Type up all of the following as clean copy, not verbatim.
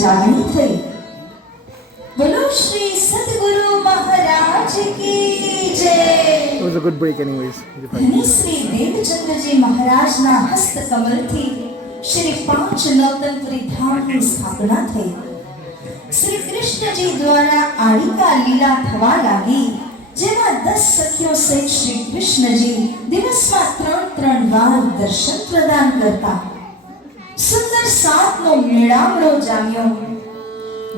જાગણી થઈ। બોલો શ્રી સદગુરુ મહારાજ કી જય। It was a good break anyways. ધની શ્રી દેવચંદ્રજી મહારાજના હસ્તકમલથી શ્રી પાંચ નવતંત્રી ધામની સ્થાપના થઈ। શ્રી કૃષ્ણજી દ્વારા આળિકા લીલા થવા લાગી, જેમાં 10 સખીઓ સહિત શ્રી કૃષ્ણજી દિવસમાં 3 વાર દર્શન પ્રદાન કરતા। સુંદર સાતનો મેળાવડો જામ્યો।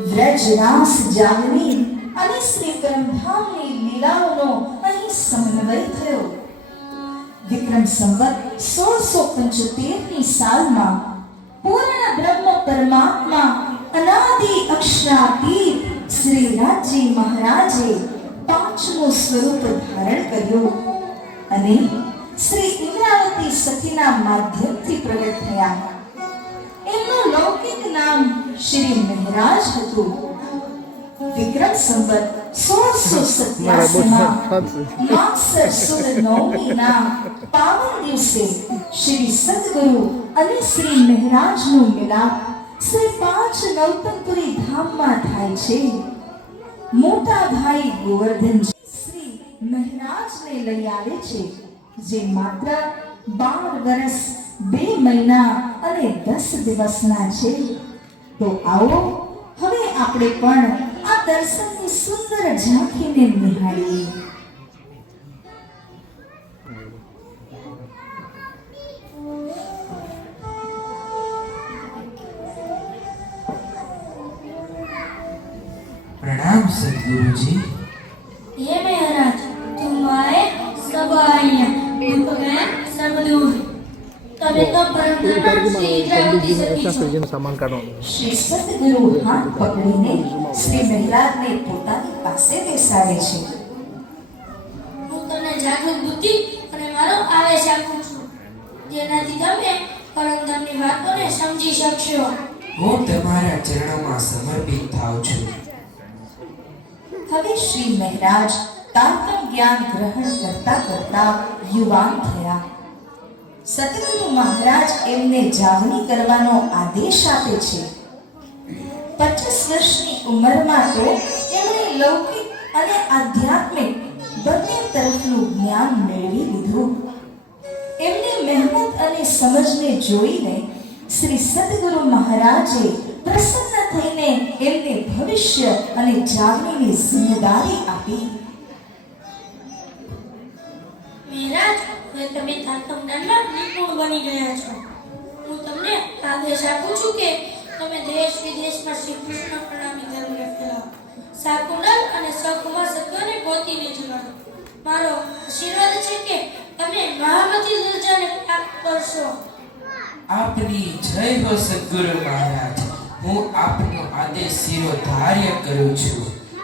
વ્રજ રાસ જાગની અને શ્રી પરમધામની લીલાઓનો અહીં સમન્વય થયો। વિક્રમ સંવત 1675ની સાલમાં પૂર્ણ બ્રહ્મ પરમાત્મા અનાદિ અક્ષરાતીત શ્રી રાજજી મહારાજે પાંચમું સ્વરૂપ ધારણ કર્યું અને શ્રી ઇન્દ્રાવતી સખીના માધ્યમથી પ્રગટ થયા। એમનું લૌકિક નામ શ્રી મહારાજ હતું। વિક્રમ સંવત 1687માં માગસર સુદ નવમીના પાવન દિવસે શ્રી સદગુરુ અને શ્રી મહારાજનો મિલાપ શ્રી પાંચ નવતંતુરી ધામમાં થાય છે। મોટા ભાઈ ગોવર્ધન શ્રી મહારાજને લઈ આવે છે, જે માત્ર 12 વર્ષ 2 મહિના અને 10 દિવસના છે। તો આવો હવે આપણે પણ આ દર્શનની સુંદર ઝાંખીને નિહાળીએ। प्रणाम सदगुरु जी। ये महाराज तुम्हारे सब आइया मैं सब दूर तब तो परम श्री इंद्रावती सखी સર્જન સામાન કાઢવાનો। શ્રી સદગુરુ હાથ પકડીને શ્રી મહારાજને પોતાની પાસે બેસાડે છે। હું તમને જાગૃત બુદ્ધિ અને મારો આવેશ આપું છું, જેનાથી તમે પરમધામની વાતોને સમજી શકશો। હું તમારા ચરણોમાં સમર્પિત થાઉં છું। હવે શ્રી મહારાજ તાત્કાલિક જ્ઞાન ગ્રહણ કરતા કરતા યુવાન થયા। સતગુરુ મહારાજ એમને જાગણી કરવાનો આદેશ આપે છે। 25 વર્ષની ઉંમરમાં તો એમણે લૌકિક અને આધ્યાત્મિક બંને તરફનું જ્ઞાન મેળવી લીધું। એમની મહેનત અને સમજને જોઈને શ્રી સદગુરુ મહારાજે પ્રસન્ન થઈને એમને ભવિષ્ય અને જાગણીની જિમ્મેદારી આપી। મહારાજ હવે તમે તાતમદાનમાં નિપુણ બની ગયા છો। હું તમને આદેશ આપું છું કે તમે દેશ વિદેશમાં શ્રી કૃષ્ણ પ્રણામી ધર્મને ફેલાવો, સાકુંડલ અને સકુમાર સત્યોને ગોતીને જગાડો। મારો આશીર્વાદ છે કે તમે મહામતી દરજાને પ્રાપ્ત કરશો। આપની જય હો સદગુરુ મહારાજ। હું આપનો આદેશ શિરોધાર્ય કરું છું।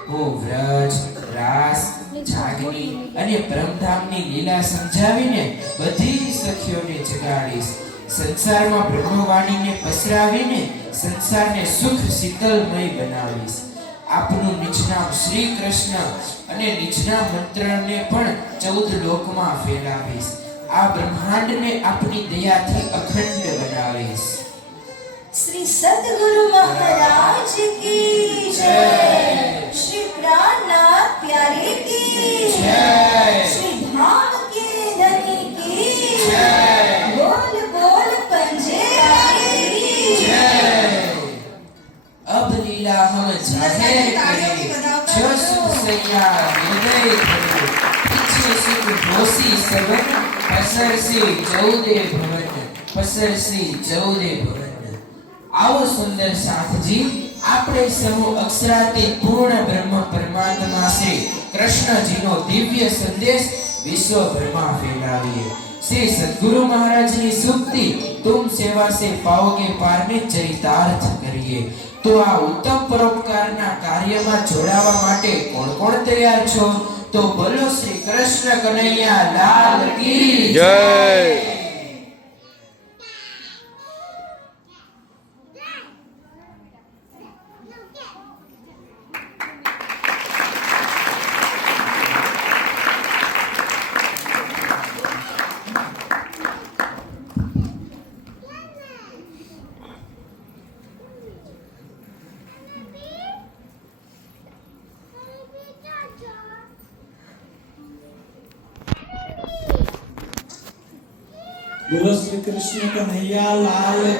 હું વ્રજ રાસ જાગની અને પરમધામની લીલા સમજાવીને બધી સખીઓને જગાડીશ। સંસારમાં બ્રહ્મવાણીને પસરાવીને સંસારને સુખ શીતલમય બનાવીશ। આપનું નિજનામ શ્રી કૃષ્ણ અને નિજના મંત્રને પણ 14 લોકમાં ફેલાવીશ। આ બ્રહ્માંડને આપની દયાથી અખંડ બનાવીશ। શ્રી સદગુરુ મહારાજ કી જય। શ્રી પ્રાણનાથ પ્યારે કી જય। શ્રી ધામ કે ધની કી જય। બોલ બોલ पंजे की जय। अब लीला हम जाहिर करें, जो सुख सैया हृदय धरे। पीछे सुख होसी सबन, पसरसी चौदे भवन, पसरसी चौदे भवन। आओ सुंदर साथजी, આપણે સૌ અક્ષરાતીત પૂર્ણ બ્રહ્મ પરમાત્મા શ્રી કૃષ્ણજીનો દિવ્ય સંદેશ વિશ્વભરમાં ફેલાવીએ। श्री सद्गुरु महाराज की सूक्ति तुम सेवा से पाओगे पार में चरितार्थ करिए। तो आ उत्तम परोपकारना कार्यમાં જોડાવા માટે કોણ કોણ તૈયાર છો? તો બોલો શ્રી કૃષ્ણ કનૈયા લાલ કી જય। बोलो श्री कृष्ण कन्हैया लाल की